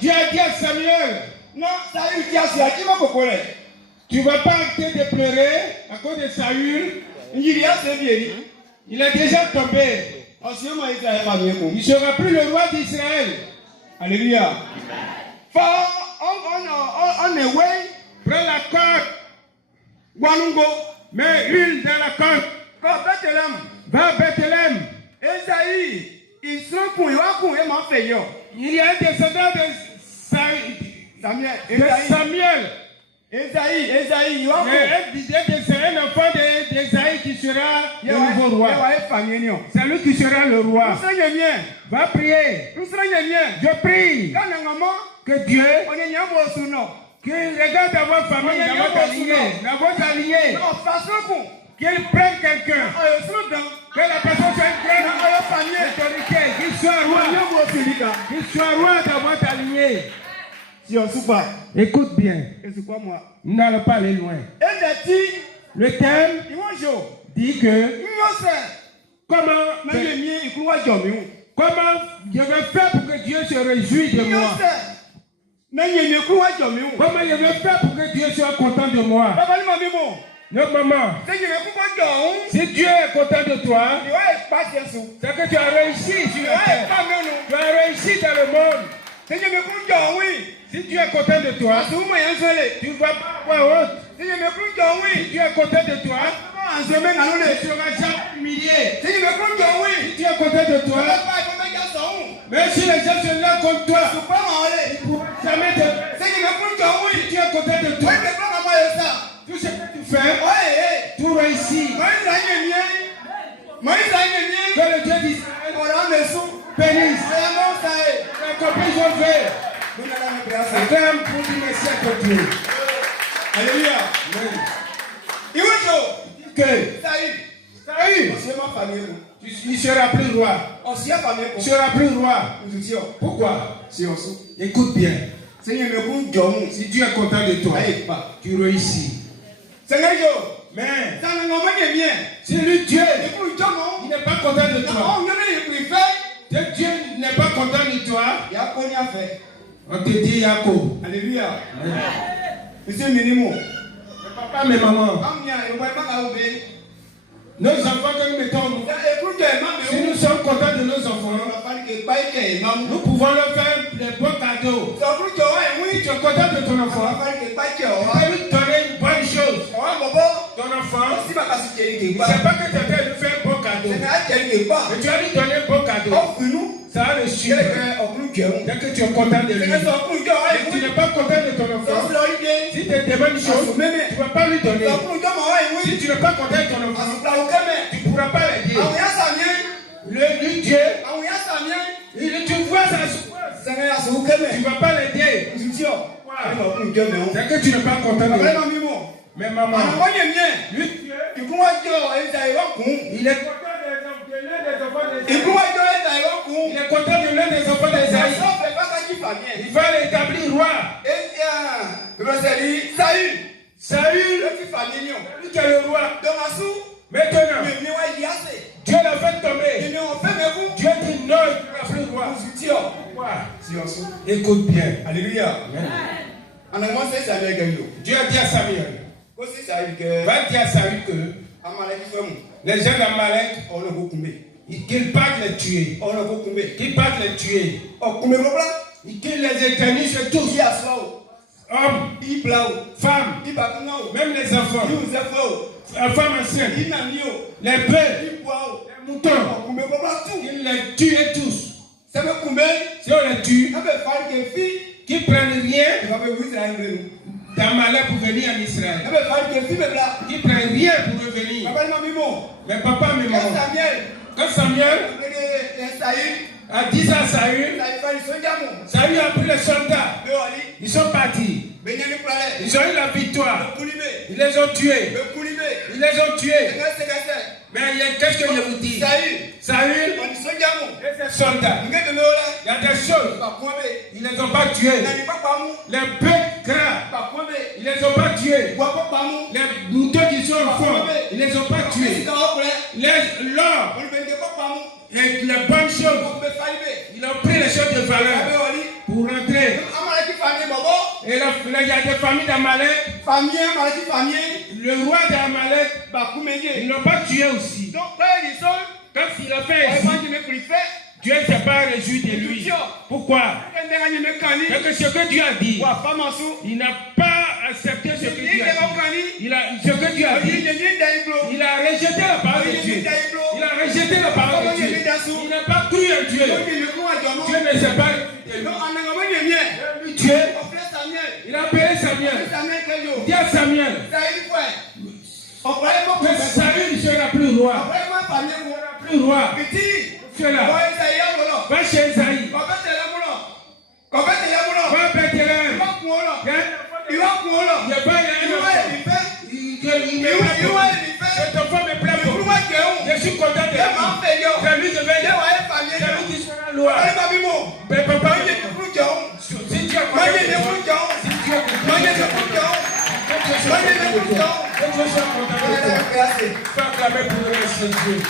Dieu a dit à Samuel, non, Saül qui a su à qui m'a cocoré. tu ne vas pas arrêter de pleurer à cause de Saül. Il a déjà tombé. Il ne sera plus le roi d'Israël. Alléluia. On est way. Prends la corde. Guanungo. Mets huile dans la corde. Va à Bethléem. Esaïe, ils sont pour eux, et m'en fait yo. Il y a un descendant de Samuel. Esaïe, un enfant d'Esaïe qui sera le nouveau roi. C'est lui qui sera le roi. Va prier. Je prie que Dieu qui regarde dans votre famille, dans votre lignée, qu'il prenne quelqu'un, que la personne soit une grande autorité, qu'il soit roi dans votre lignée. Écoute bien, nous n'allons pas aller loin. Le thème dit que comment je vais faire pour que Dieu se réjouisse de moi. Comment je vais faire pour que Dieu soit content de moi. Non, maman, si Dieu est content de toi, c'est que tu as réussi sur la terre. Tu as réussi dans le monde. Si Dieu est content de toi, tu ne vas pas avoir honte. Si Dieu est content de toi, tu ne seras jamais humilié. Si Dieu est content de toi, même si les gens se lèvent contre toi, ils ne pourront jamais te... Si Dieu est content de toi, tout ce que tu fais, tout réussit. Que le Dieu d'Israël bénisse. Accomplisse vos vœux. Acclame pour dire merci à ton Dieu. Alléluia. Que Saül, il sera plus roi. Il sera plus roi. Pourquoi? Écoute bien. Si Dieu est content de toi, tu réussis. Mais si lui Dieu, il n'est pas content de toi, si Dieu n'est pas content de toi, on te dit Yako. Alléluia. Monsieur Minimo. Mes papa, mes mamans. Nos enfants que nous mettons, si nous sommes contents de nos enfants, nous pouvons leur faire des bons cadeaux. Si tu es content de ton enfant, tu peux lui donner une bonne chose. Ton enfant, c'est pas que tu as fait lui faire un bon cadeau, mais tu vas lui donner un bon cadeau. Ça va le suivre. Dès que tu es content de lui. Si tu n'es pas content de ton enfant, si tu te demandes une chose, tu ne vas pas lui donner. Si tu n'es pas content de ton enfant, tu ne pourras pas l'aider. Le Dieu, tu vois sa souffrance, tu ne vas pas l'aider. Dès que tu n'es pas content de lui. Mais maman, lui, il est content de l'un des enfants d'Esaïe. Il est content de l'un des enfants d'Esaïe. Il va l'établir roi. Saül, lui qui est le roi. Maintenant, Dieu l'a fait tomber. Dieu dit non, il ne sera plus roi. Écoute bien. Alléluia. Dieu a dit à Samuel, va dire à Saül que les gens d'Amalek, qu'ils partent les tuer. Qu'ils partent les tuer. Qu'ils les éternisent tous. Hommes, femmes, même les enfants, femmes anciennes, les bœufs, les moutons, qu'ils les tuent tous. Si on les tue, qu'ils prennent rien d'Amalek pour venir en Israël. Qu'ils prennent rien pour revenir. Mais papa, mes mamans, quand Samuel a dit ça à Saül, Saül a pris les soldats. Ils sont partis. Ils ont eu la victoire. Ils les ont tués. Ils les ont tués. Mais qu'est-ce que je vous dis? Saül et ses soldats, il y a des choses. Ils ne les ont pas tués. Les bœufs gras, ils ne les ont pas tués. Les moutons qui sont au fond, ils ne les ont pas tués. L'or, les bonnes choses, ils ont pris les choses de valeur. pour rentrer. Et il y a des familles d'Amalek. Le roi d'Amalek, ils n'ont pas tué aussi. Quand il a fait ici, Dieu ne s'est pas réjoui de lui. Pourquoi? Parce que ce que Dieu a dit, il n'a pas accepté ce que Dieu a dit. Ce que Dieu a dit, il a rejeté la parole de Dieu. Il a rejeté la parole de Dieu. Il n'a pas cru en Dieu. Dieu ne s'est pas Dieu. Il a appelé Samuel. Il dit à Samuel, Samuel ne sera plus roi. Plus roi. Cela. Va chez Esaïe. Va à Bethléem. Cette femme est pleine. Je suis content de lui. C'est lui qui sera loi. Mais papa, si tu as acclamer pour le Seigneur.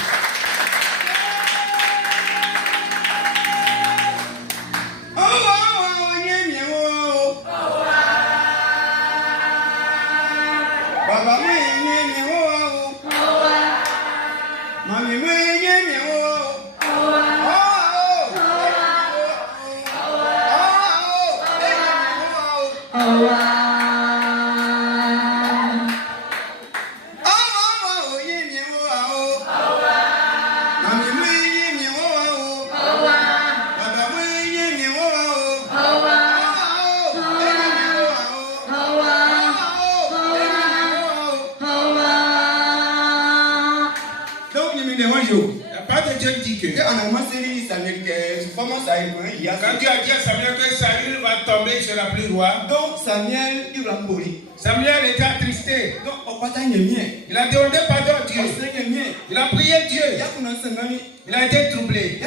Quand Dieu a dit à Samuel que Saül va tomber, il sera plus roi. Donc Samuel, Samuel était attristé. Il a demandé pardon à Dieu. Il a prié Dieu. Il a été troublé.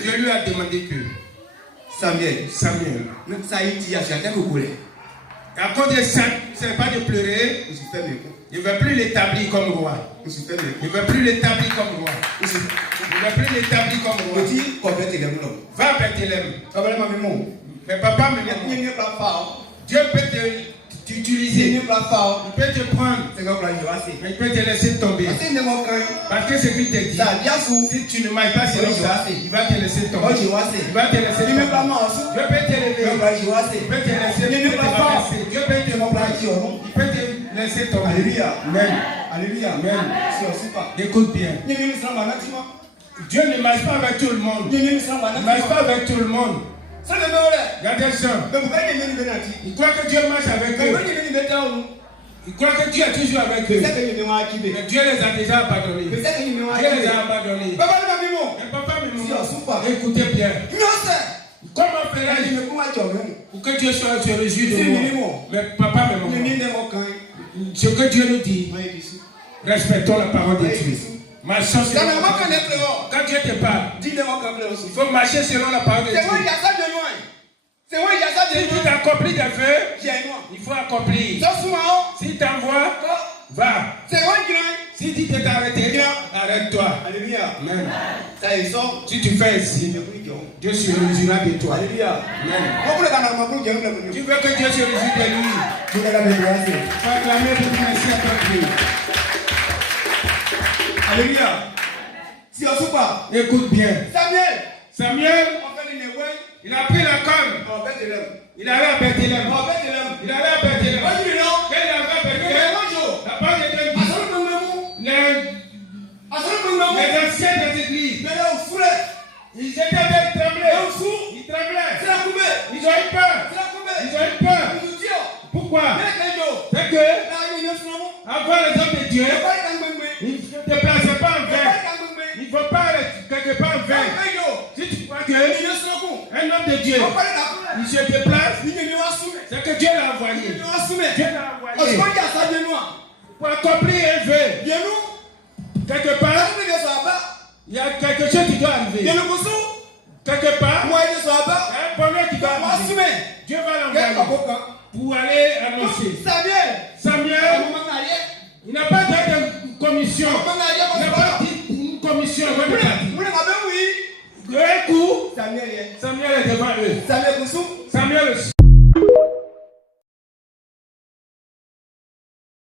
Dieu lui a demandé que Samuel. À cause de ça, ce n'est pas de pleurer. Il ne veut plus l'établir comme roi. Il ne veut plus l'établir comme roi. Il ne veut plus l'établir comme roi. Va à Bethléem. Mais papa, Dieu peut t'utiliser. Il peut te prendre. Mais il peut te laisser tomber. Parce que ce qu'il te dit, si tu ne m'ailles pas selon ça, il va te laisser tomber. Il va te laisser tomber. Dieu peut t'élever. Il peut te laisser. Dieu peut te laisser tomber. Alléluia. Amen. Alléluia. Amen. Écoute bien. Dieu ne marche pas avec tout le monde. Il ne marche pas avec tout le monde. Attention. Il croit que Dieu marche avec eux. Il croit que Dieu est toujours avec eux. Mais Dieu les a déjà abandonnés. Dieu les a abandonnés. Mais papa, écoutez bien. Comment ferais-je pour que Dieu soit se réjouit de moi? Mais papa, ce que Dieu nous dit, respectons la parole de Dieu. Marchons selon la parole de Dieu. Quand Dieu te parle, il faut marcher selon la parole de Dieu. Si tu t'accomplis des vœux, il faut accomplir. Si tu envoies, va. Si tu t'es arrêté, arrête-toi. Amen. Si tu fais ainsi, Dieu se réjouira de toi. Amen. Tu veux que Dieu se réjouisse de lui. Il faut acclamer pour merci à ton Dieu. Alléluia. Écoute bien. Samuel, il a pris la canne. Il allait à Bethléem. Il allait à Bethléem. Quand il arrivait à Bethléem, la parole de Dieu dit, les anciens de l'église, ils étaient tremblés. Ils tremblaient. Ils ont eu peur. Pourquoi? C'est que avant les hommes de Dieu, ils ne se déplaçaient pas en vain. Il ne faut pas aller quelque part en vain. Si tu crois qu'un homme de Dieu, il se déplace, c'est que Dieu l'a envoyé. Dieu l'a envoyé pour accomplir un vœu. Quelque part, il y a quelque chose qui doit arriver. Quelque part, il y a un bonheur qui doit arriver. Dieu va l'envoyer pour aller annoncer. Samuel, il n'a pas dit une commission. Il n'a pas dit une commission. Un coup, Samuel. Samuel était pas eux. Samuel Koussou. Samuel